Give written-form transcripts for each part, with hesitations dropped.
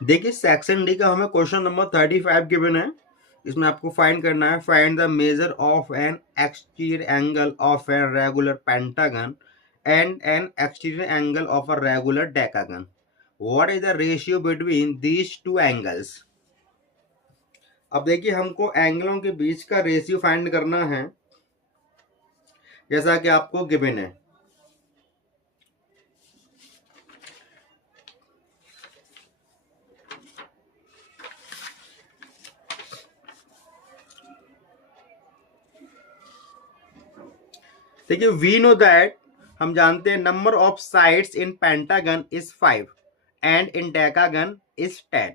देखिए section D का हमें क्वेश्चन नंबर 35 गिवन है। इसमें आपको फाइंड करना है, find the measure of N exterior angle of a regular pentagon and N exterior angle of a regular decagon. What is the ratio between these two angles. अब देखिए हमको एंगलों के बीच का रेशियो फाइंड करना है, जैसा कि आपको गिवन है। देखिए वी नो दैट, हम जानते हैं number of sides in pentagon is 5 and in decagon is 10।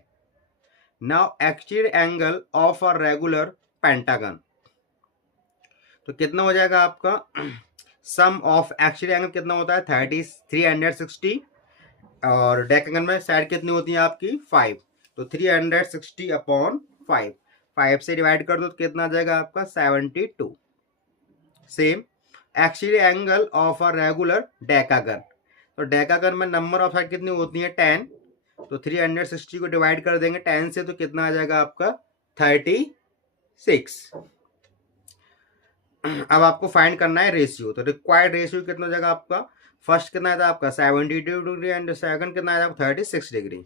Now exterior angle of a regular pentagon, तो कितना हो जाएगा आपका सम ऑफ एक्सटीरियर एंगल कितना होता है 360, और डेकागन में साइड कितनी होती है आपकी 5, तो 360 अपॉन 5 से डिवाइड कर दो तो कितना आ जाएगा आपका 72। Same exterior angle of a regular decagon, तो डेकागन में नंबर ऑफ साइड कितनी होती है 10, तो 360 को डिवाइड कर देंगे 10 से तो कितना आ जाएगा आपका 36। अब आपको फाइंड करना है रेशियो, तो रिक्वायर्ड रेशियो कितना हो जाएगा आपका, फर्स्ट कितना आया था आपका 72 डिग्री एंड सेकंड कितना आया 36 डिग्री,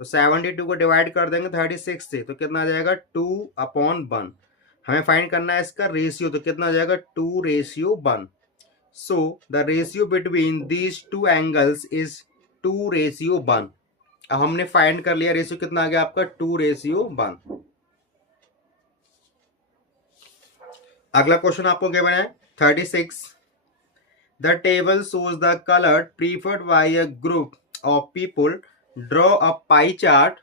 तो 72 को डिवाइड कर देंगे 36 से तो कितना आ जाएगा 2/1। हमें फाइंड करना है इसका रेशियो, तो कितना हो जाएगा 2:1। So the ratio between these two angles is 2:1। अब हमने फाइंड कर लिया रेशियो कितना आ गया आपका 2:1। अगला क्वेश्चन आपको क्या बना है 36। The table shows the color preferred by a group of people. Draw a pie chart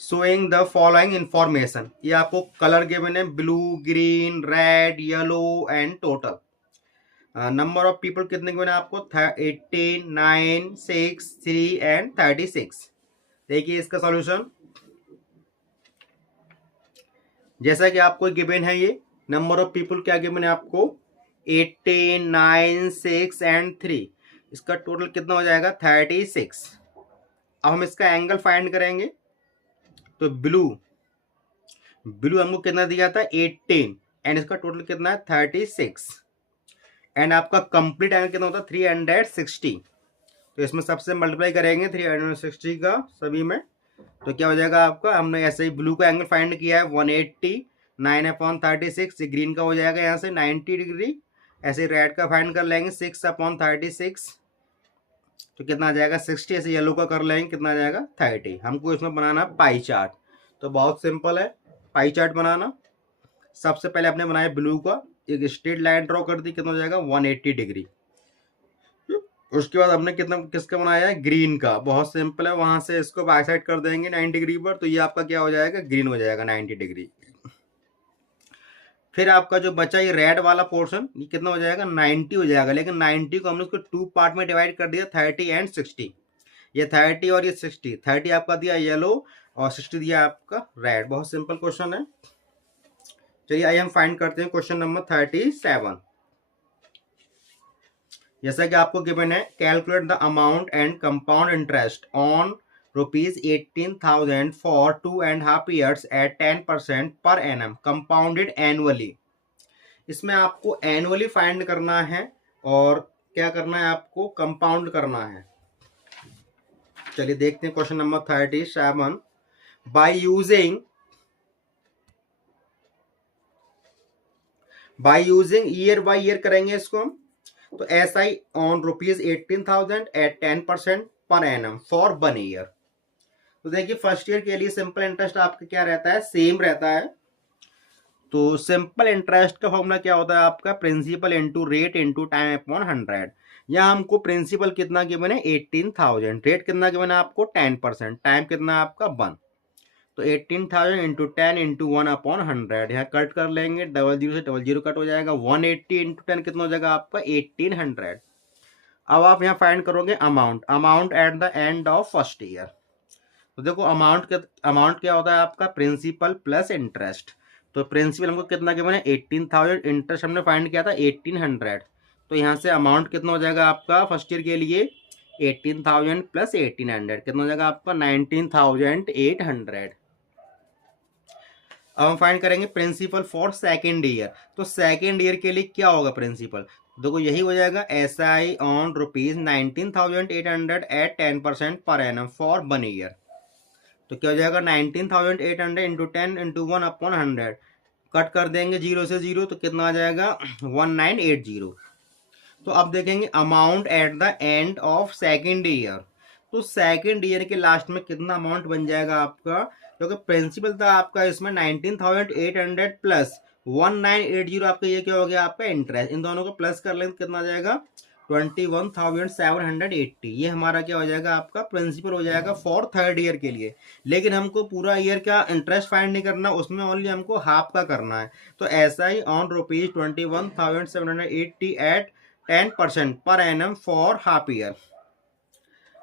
showing the following information. ये आपको कलर गिवन है blue, green, red, yellow and total. Number of people कितने given है आपको 18, 9, 6, 3 and 36। देखिए इसका solution, जैसा कि आपको गिवन है, ये नंबर ऑफ पीपल क्या गिवन है आपको 18, 9, 6 एंड 3, इसका टोटल कितना हो जाएगा 36। अब हम इसका एंगल फाइंड करेंगे, तो ब्लू हमको कितना दिया था 18 एंड इसका टोटल कितना है 36 एंड आपका कंप्लीट एंगल कितना होता है 360, तो इसमें सबसे मल्टीप्लाई करेंगे 360 का सभी में, तो क्या हो जाएगा आपका, हमने ऐसे ही ब्लू का एंगल फाइंड किया है 180, 9/36, ग्रीन का हो जाएगा यहाँ से 90 डिग्री, ऐसे रेड का फाइंड कर लेंगे 6/36, तो कितना आ जाएगा 60, ऐसे येलो का कर लेंगे कितना आ जाएगा 30। हमको इसमें बनाना पाई चार्ट, तो बहुत सिंपल है पाई चार्ट बनाना। सबसे पहले आपने बनाया ब्लू का, एक स्ट्रेट लाइन ड्रॉ कर दी, कितना हो जाएगा 180 डिग्री। उसके बाद हमने कितना किसका बनाया है ग्रीन का, बहुत सिंपल है, वहां से इसको बैक साइड कर देंगे 90 डिग्री पर, तो ये आपका क्या हो जाएगा ग्रीन हो जाएगा 90 डिग्री। फिर आपका जो बचा ये रेड वाला पोर्शन, ये कितना हो जाएगा 90 हो जाएगा, लेकिन 90 को हमने उसको 2 पार्ट में डिवाइड कर दिया 30 एंड 60, ये 30 और ये 60, 30 आपका दिया येलो और 60 दिया आपका रेड। बहुत सिंपल क्वेश्चन है। चलिए आइए हम फाइंड करते हैं क्वेश्चन नंबर 37। जैसा कि आपको गिवन है, calculate the amount and compound interest on ₹18,000 for 2.5 years at 10% per annum compounded annually. इसमें आपको एनुअली फाइंड करना है और क्या करना है आपको कंपाउंड करना है। चलिए देखते हैं question number 37। By using year by year करेंगे इसको हम, तो SI on ₹18,000 eight 10% per annum for 1 year। तो देखिए फर्स्ट ईयर के लिए सिंपल इंटरेस्ट आपका क्या रहता है सेम रहता है, तो सिंपल इंटरेस्ट का फॉर्मूला क्या होता है आपका principal into rate into time upon 100। यहाँ हमको प्रिंसिपल कितना गिवन है 18,000, रेट कितना गिवन है आपको 10%, टाइम कितना आपका 1, तो 18,000 इंटू 10 इंटू 1/100, यहाँ कट कर लेंगे, 00 से 00 कट हो जाएगा, 180 इंटू 10 कितना हो जाएगा आपका 1800। अब आप यहाँ फाइंड करोगे amount at the end of first year. तो देखो अमाउंट क्या होता है आपका प्रिंसिपल प्लस इंटरेस्ट, तो प्रिंसिपल हमको कितना गिवन है 18,000, इंटरेस्ट हमने फाइंड किया था 1800, तो यहाँ से अमाउंट कितना हो जाएगा आपका फर्स्ट ईयर के लिए 18,000 प्लस 1800 कितना हो जाएगा आपका 19,800। अब हम फाइंड करेंगे प्रिंसिपल फॉर सेकेंड ईयर। तो सेकेंड ईयर के लिए क्या होगा प्रिंसिपल, देखो यही हो जाएगा SI on ₹19,800 eight 10% per annum for 1 year. तो क्या हो जाएगा 19,800 इंटू 10 इंटू 1/100, कट कर देंगे 0 से 0 तो कितना आ जाएगा 1980। तो अब देखेंगे amount at the end of second year. तो सेकेंड ईयर के लास्ट में कितना अमाउंट बन जाएगा आपका, क्योंकि प्रिंसिपल था आपका इसमें 19,800 प्लस 1980, आपका ये क्या हो गया आपका इंटरेस्ट, इन दोनों को प्लस कर लेंगे कितना आ जाएगा 21,780। ये हमारा क्या हो जाएगा आपका प्रिंसिपल हो जाएगा फॉर थर्ड ईयर के लिए। लेकिन हमको पूरा ईयर का इंटरेस्ट फाइंड नहीं करना, उसमें ओनली हमको हाफ का करना है। तो SI on ₹21,780 eight 10% per annum for half year.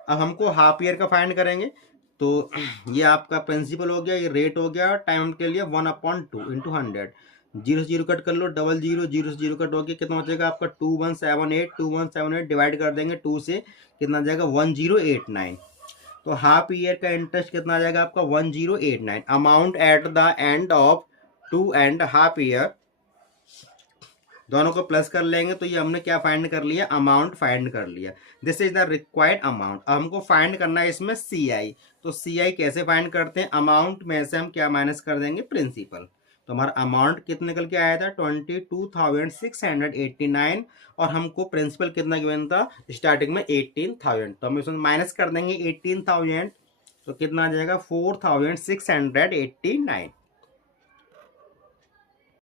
अब हमको हाफ ईयर का फाइंड करेंगे। तो ये आपका प्रिंसिपल हो गया, ये रेट हो गया, टाइम के लिए 1/2 इंटू 100, 0 से 0 कट कर लो, 00, 0 से 0 कट हो गया, कितना बचेगा आपका 2178 डिवाइड कर देंगे 2 से, कितना आ जाएगा 1089। तो हाफ ईयर का इंटरेस्ट कितना आ जाएगा आपका 1089। Amount at the end of 2.5 year, दोनों को प्लस कर लेंगे तो ये हमने क्या फाइंड कर लिया, अमाउंट फाइंड कर लिया। This is the required amount. अब हमको फाइंड करना है इसमें CI। तो CI कैसे फाइंड करते हैं, अमाउंट में से हम क्या माइनस कर देंगे प्रिंसिपल। तो हमारा अमाउंट कितने निकल के आया था 22,689, और हमको प्रिंसिपल कितना गिवन था स्टार्टिंग में 18,000। तो हम इसमें माइनस कर देंगे 18,000, तो कितना आ जाएगा 4,689।